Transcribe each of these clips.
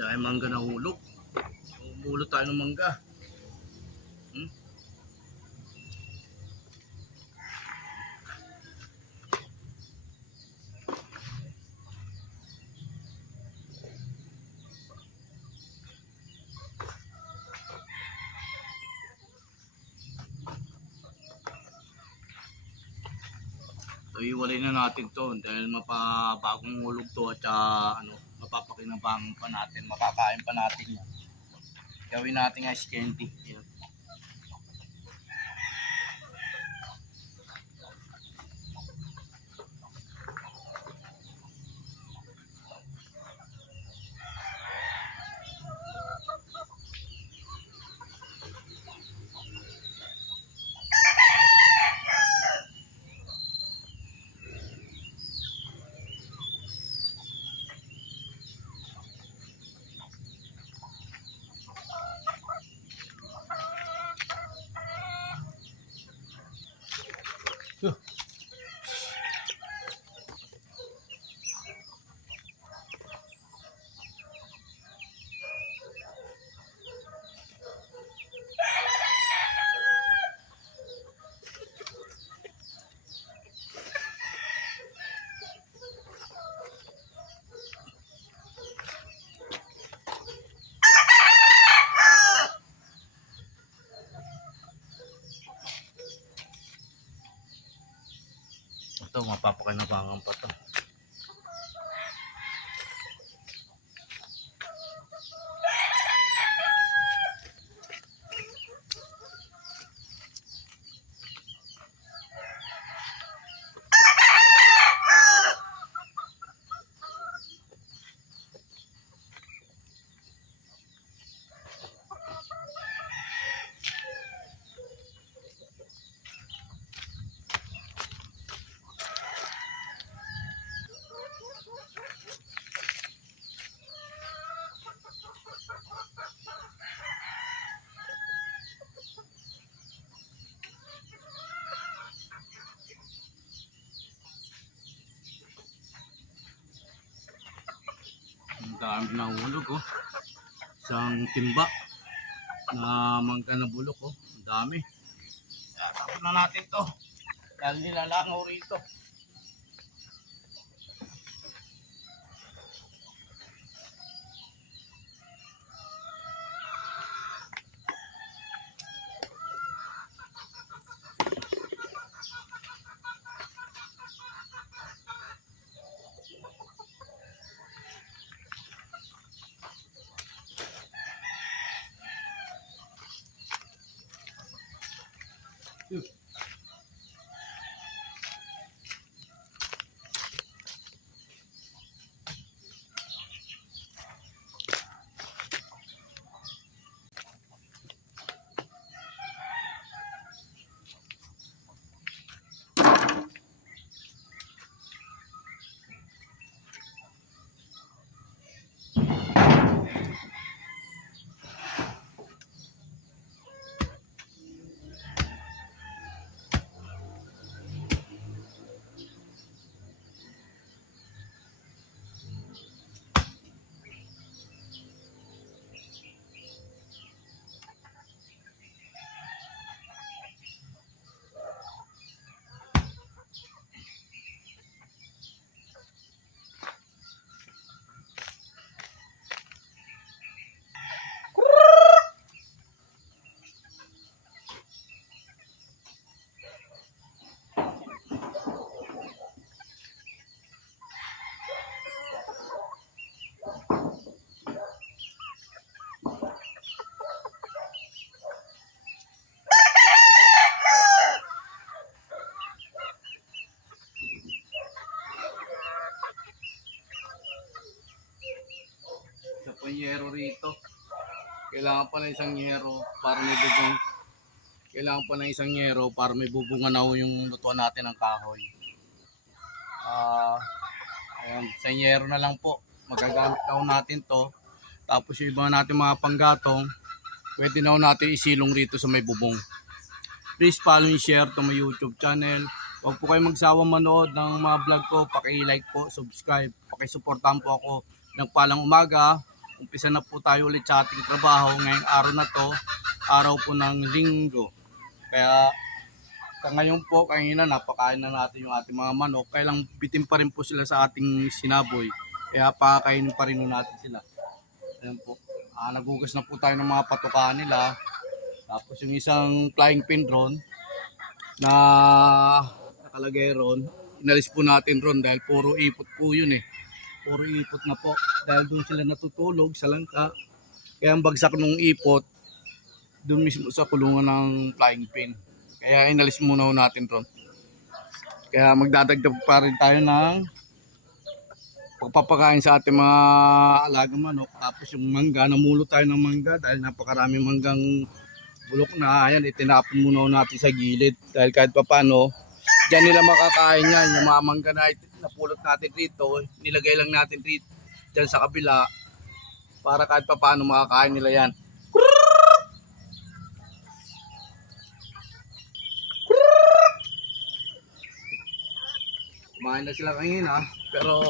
Dahil mangga na hulog. Hulog tayo ng mangga. So iwalay na natin to dahil mapabagong hulog to at mapapakinabangan pa natin, makakain pa natin yan. Gawin natin ice candy. Ayan. Ito, mapapakinabangan pa to. Ang dami na hulog oh. Isang timba na mangga na bulok oh. Ang dami. Tapos na natin to. Dahil nilalangaw rito. Yero rito. Kailangan pa ng isang yero para may bubong. Kailangan pa ng isang yero para may bubungan na yung lutuan natin ng kahoy. Ayan, isang yero na lang po. Magagamit na natin to. Tapos yung iba natin mga panggatong, pwede na natin isilong rito sa may bubong. Please follow and share to my YouTube channel. Huwag po kayo magsawang manood ng mga vlog ko. Paki-like po, subscribe. Paki-supportan po ako ng palang umaga. umpisa na po tayo ulit sa ating trabaho. Ngayong araw na to, araw po ng linggo. Kaya sa ngayon po, kanina napakain na natin yung ating mga manok. Kaya lang bitin pa rin po sila sa ating sinaboy. Kaya pakainin pa rin natin sila. Ayan po. Nagugas na po tayo ng mga patukaan nila. Tapos yung isang flying pin drone na nakalagay ron, inalis po natin ron dahil puro ipot po yun eh. Puro ipot na po. Dahil doon sila natutulog sa langka. Kaya ang bagsak ng ipot, doon mismo sa kulungan ng flying pin. Kaya inalis muna natin ron. Kaya magdadagdag pa rin tayo ng pagpapakain sa ating mga alagang manok. Tapos yung mangga, namulot tayo ng mangga dahil napakarami manggang bulok na. Ayan, itinapon muna natin sa gilid. Dahil kahit pa paano, dyan nila makakain yan. Yung mga mangga na napulot natin rito, nilagay lang natin rito dyan sa kabila para kahit pa paano makakain nila yan. Kumain na sila kanina, pero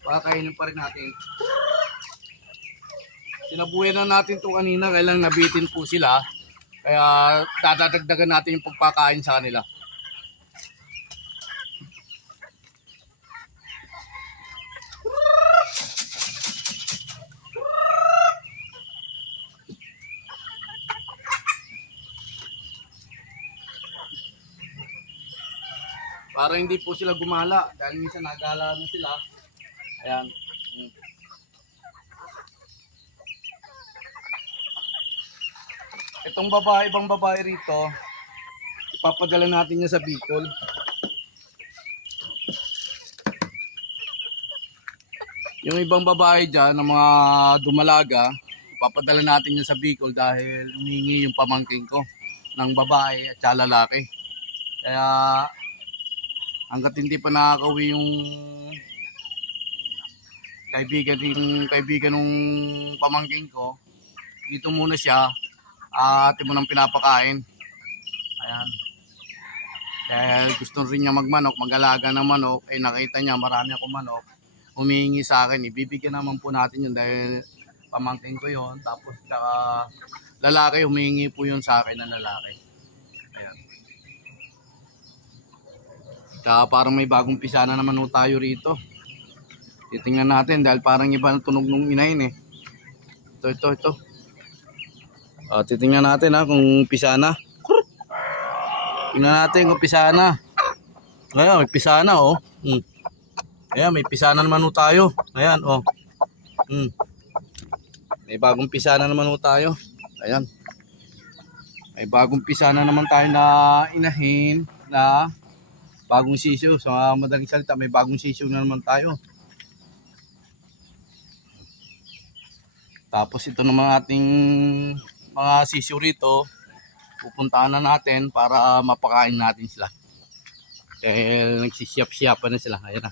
pakakainin pa rin natin. Sinabuyan na natin ito kanina, kailang nabitin po sila. Kaya dadagdagan natin yung pagpakain sa kanila. Para hindi po sila gumala dahil minsan nagala na sila. Ayan. Itong babae, ibang babae rito, ipapadala natin niya sa Bicol. Yung ibang babae dyan, ng mga dumalaga, ipapadala natin niya sa Bicol dahil humingi yung pamangking ko ng babae at saka lalaki. Kaya hanggat hindi pa nakakauwi yung kaibigan ng pamangking ko, dito muna siya. Ate mo nang pinapakain. Ayan. Dahil gusto rin niya magmanok, mag-alaga ng manok. Eh nakita niya marami akong manok. Humihingi sa akin. Ibibigyan naman po natin yun dahil pamangkin ko yun. Tapos saka lalaki, humihingi po yun sa akin ng lalaki. Ayan. Saka parang may bagong pisana naman po tayo rito. Titingnan natin dahil parang iba ang tunog ng inahin eh. Ito. Titingnan natin kung pisana. Tingnan natin kung pisana. Ayan, may pisana oh. Ayan, may pisana naman tayo. Ayan oh. May bagong pisana naman tayo. Ayan. May bagong pisana naman tayo na inahin na bagong sisiw. Sa madaling salita, may bagong sisiw na naman tayo. Tapos ito naman ating mga sisiw rito, pupuntahan na natin para mapakain natin sila. Dahil nagsisiyap-siyapan na sila. Ayan na.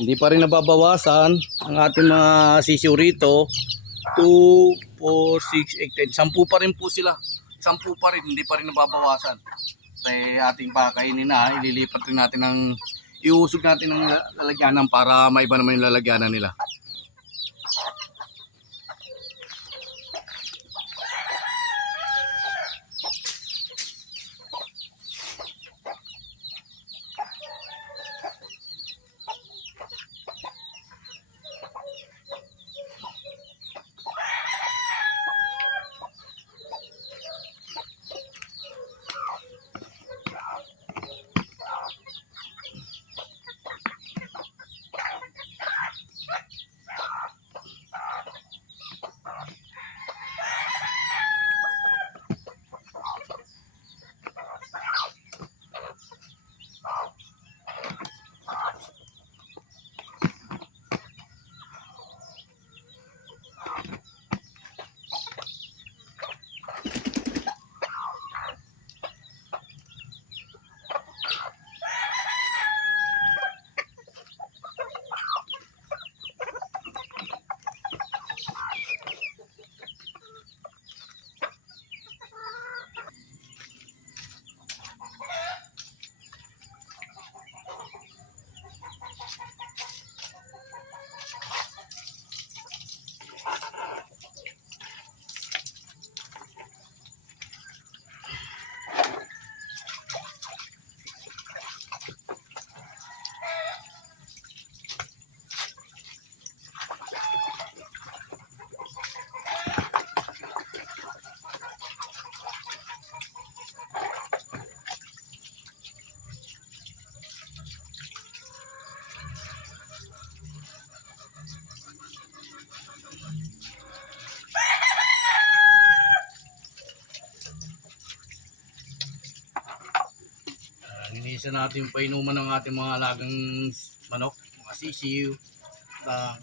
Hindi pa rin nababawasan ang ating mga sisiw rito. 2, 4, 6, 8, 10. 10 pa rin po sila. 10 pa rin, hindi pa rin nababawasan. Kaya ating pakainin na, ililipat rin natin ng iusog natin ng lalagyanan para maiba naman yung lalagyanan nila. Linisan natin yung painuman ng ating mga alagang manok, mga sisiw. At,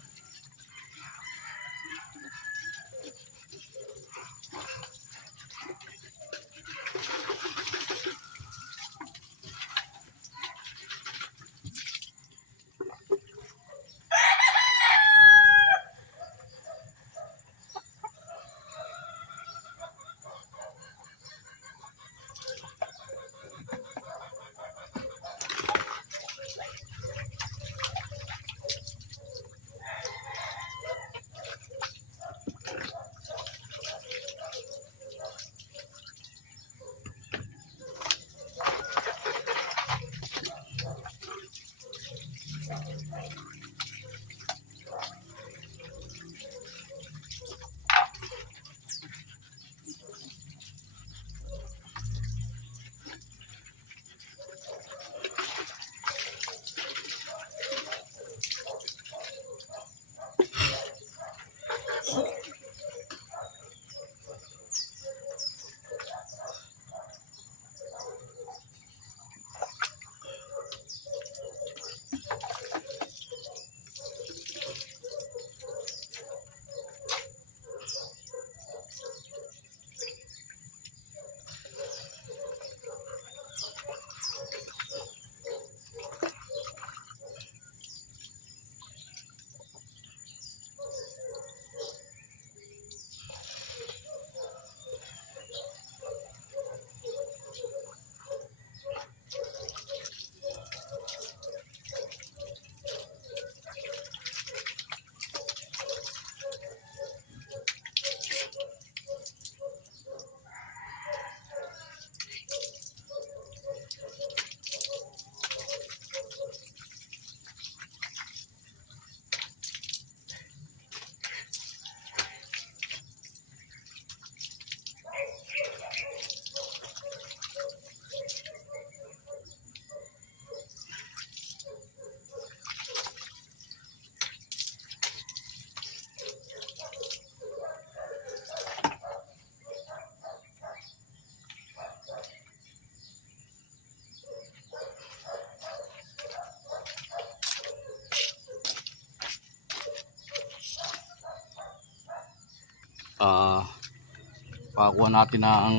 pakakuha natin ang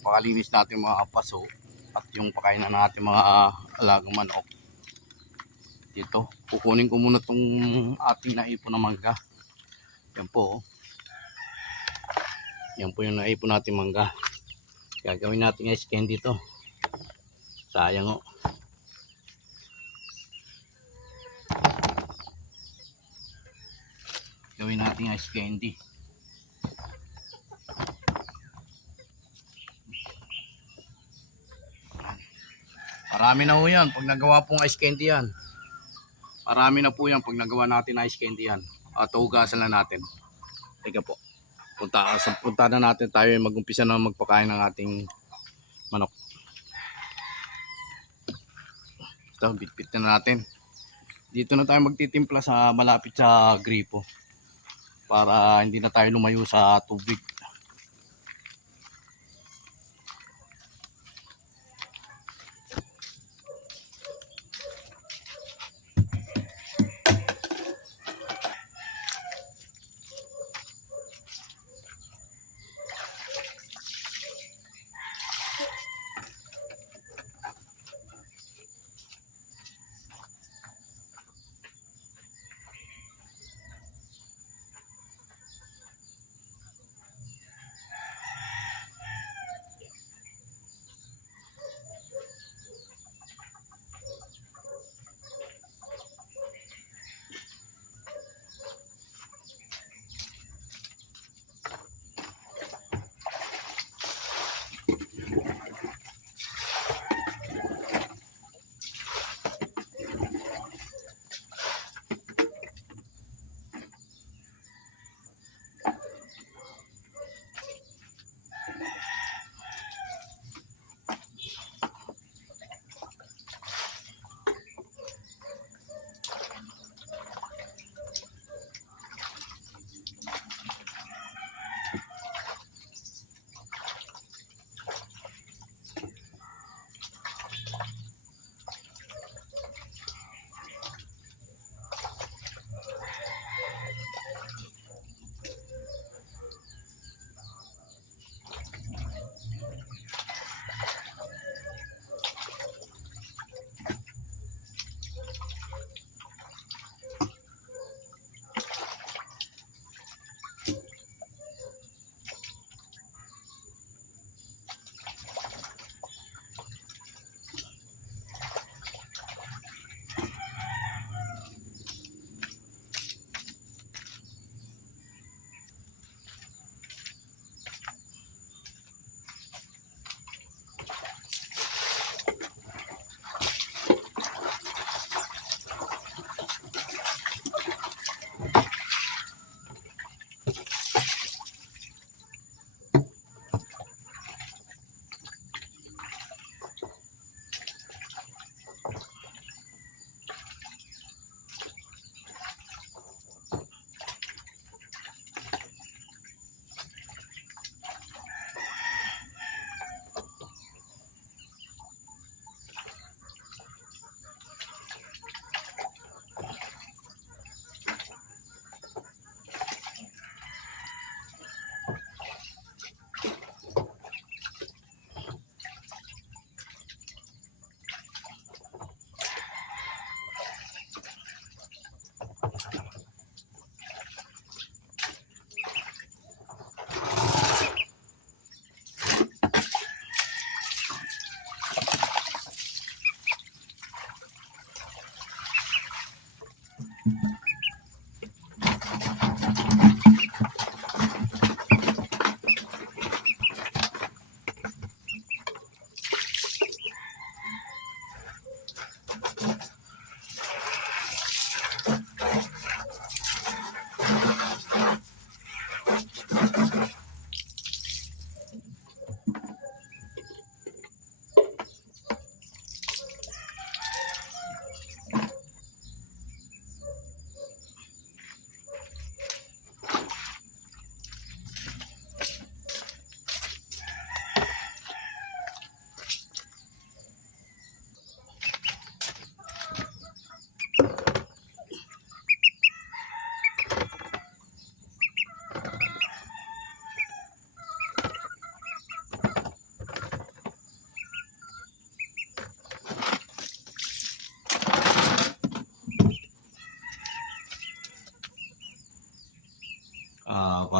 pakalinis natin mga paso at yung pakainan natin mga alagang manok. Dito, kukunin ko muna itong ating naipon na mangga. Yan po. Yan po yung naipon natin mangga. Gagawin natin ice candy dito. Sayang o. Gawin natin ice candy. Marami na po yan pag nagawa pong ice candy yan. Marami na po yan pag nagawa natin ice candy yan. At hugasan lang natin. Teka po. Punta na natin tayo mag-umpisa na magpakain ng ating manok. Ito, bitbit na natin. Dito na tayo magtitimpla sa malapit sa gripo. Para hindi na tayo lumayo sa tubig.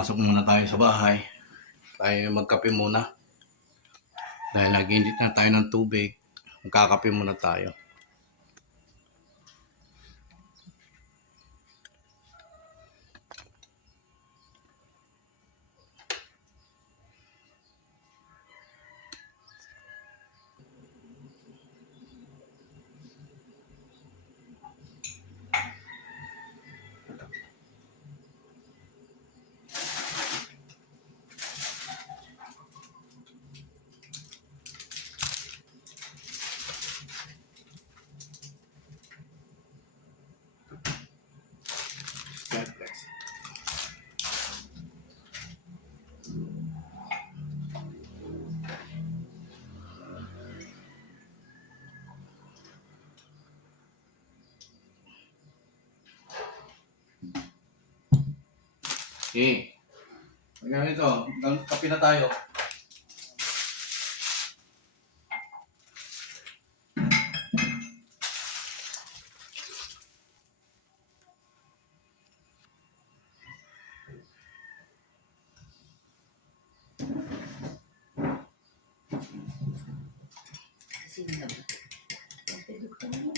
Pasok muna tayo sa bahay. Tayo magkape muna. Dahil nag-init na tayo ng tubig, magkakape muna tayo. Okay. Ngayon ito, kape na tayo.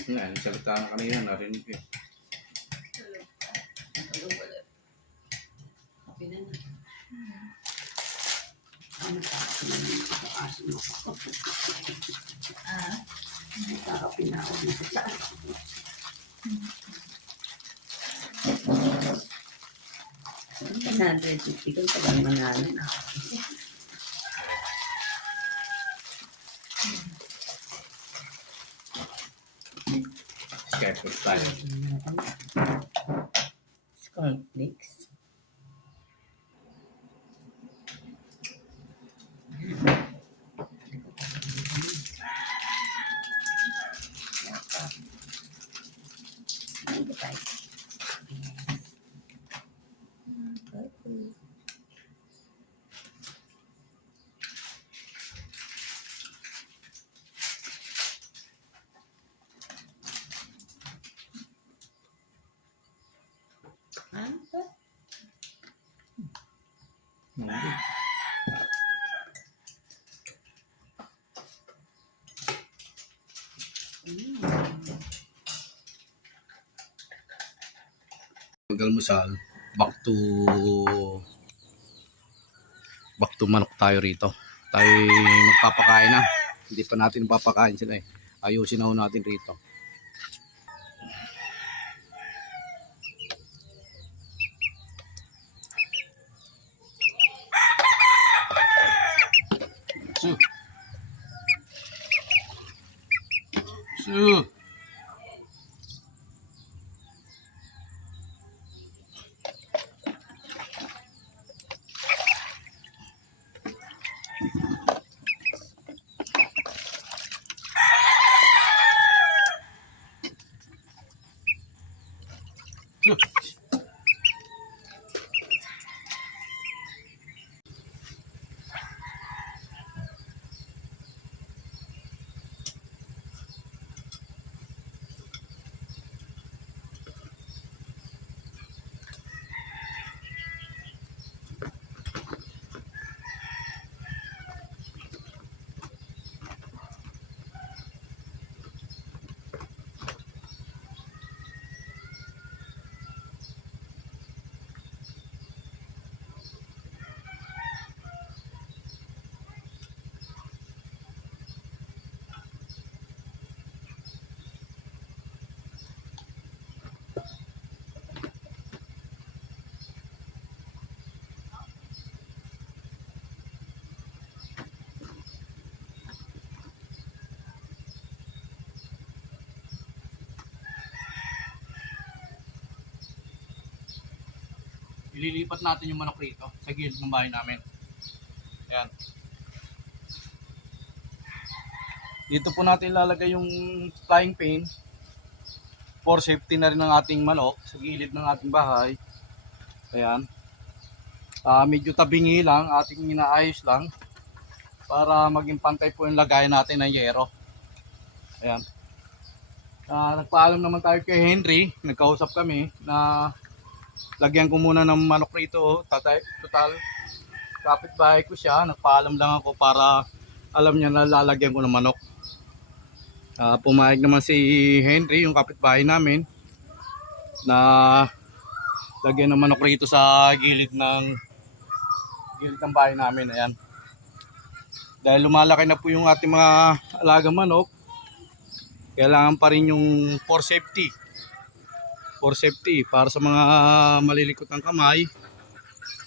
Nga, nagsalita na kanina, narinig eh. Ikaw talagang manalo na. Skype tayo. Cornflakes. Mag-almusal, back to manok tayo rito. Tayo magpapakain na. Hindi pa natin papakain sila eh. Ayusin na ho natin rito. So. Ililipat natin yung manok rito sa gilid ng bahay namin. Ayan. Dito po natin ilalagay yung flying pane for safety na rin ng ating manok sa gilid ng ating bahay. Ayan. Medyo tabingi lang, ating inaayos lang para maging pantay po yung lagay natin ng yero. Ayan. Nagpaalam naman tayo kay Henry, nagkausap kami na Lagyan ko muna ng manok rito. Oh. Total, kapitbahay ko siya. Nagpaalam lang ako para alam niya na lalagyan ko ng manok. Pumayag naman si Henry, yung kapitbahay namin, na lagyan ng manok rito sa gilid ng bahay namin. Ayan. Dahil lumalaki na po yung ating mga alagang manok, kailangan pa rin yung for safety. For safety, para sa mga malilikot ng kamay,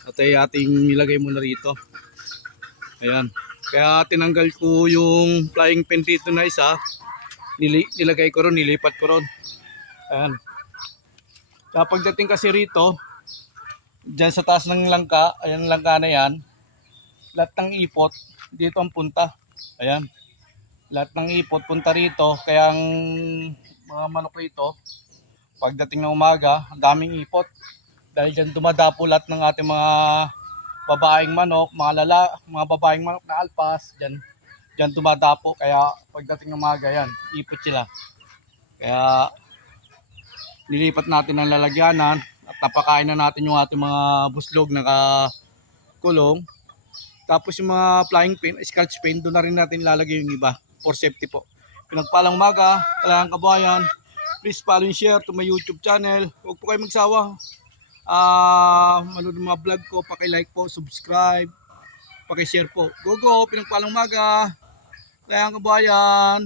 at ay ating nilagay muna rito. Ayan. Kaya tinanggal ko yung flying pen dito na isa, nilagay ko ron, nilipat ko ron. Ayan. Kapag dating kasi rito, dyan sa taas ng langka, ayan langka na yan, lahat ng ipot, dito ang punta. Ayan. Lahat ng ipot punta rito, kaya ang mga manok rito, pagdating ng umaga, ang daming ipot. Dahil dyan dumadapo lahat ng ating mga babaeng manok, mga babaeng manok na alpas, dyan dumadapo. Kaya pagdating ng umaga, yan, ipot sila. Kaya nilipat natin ang lalagyanan at napakain na natin yung ating mga buslog na kulong. Tapos yung mga flying pin, scratch pin, doon na rin natin lalagay yung iba for safety po. Pinagpalang umaga, kailangan kabayan. Please follow and share to my YouTube channel. Huwag po kayo magsawa. Manood ng mga vlog ko, paki-like po, subscribe, paki-share po. Go go, pinagpalang umaga. Kailangan kabayan.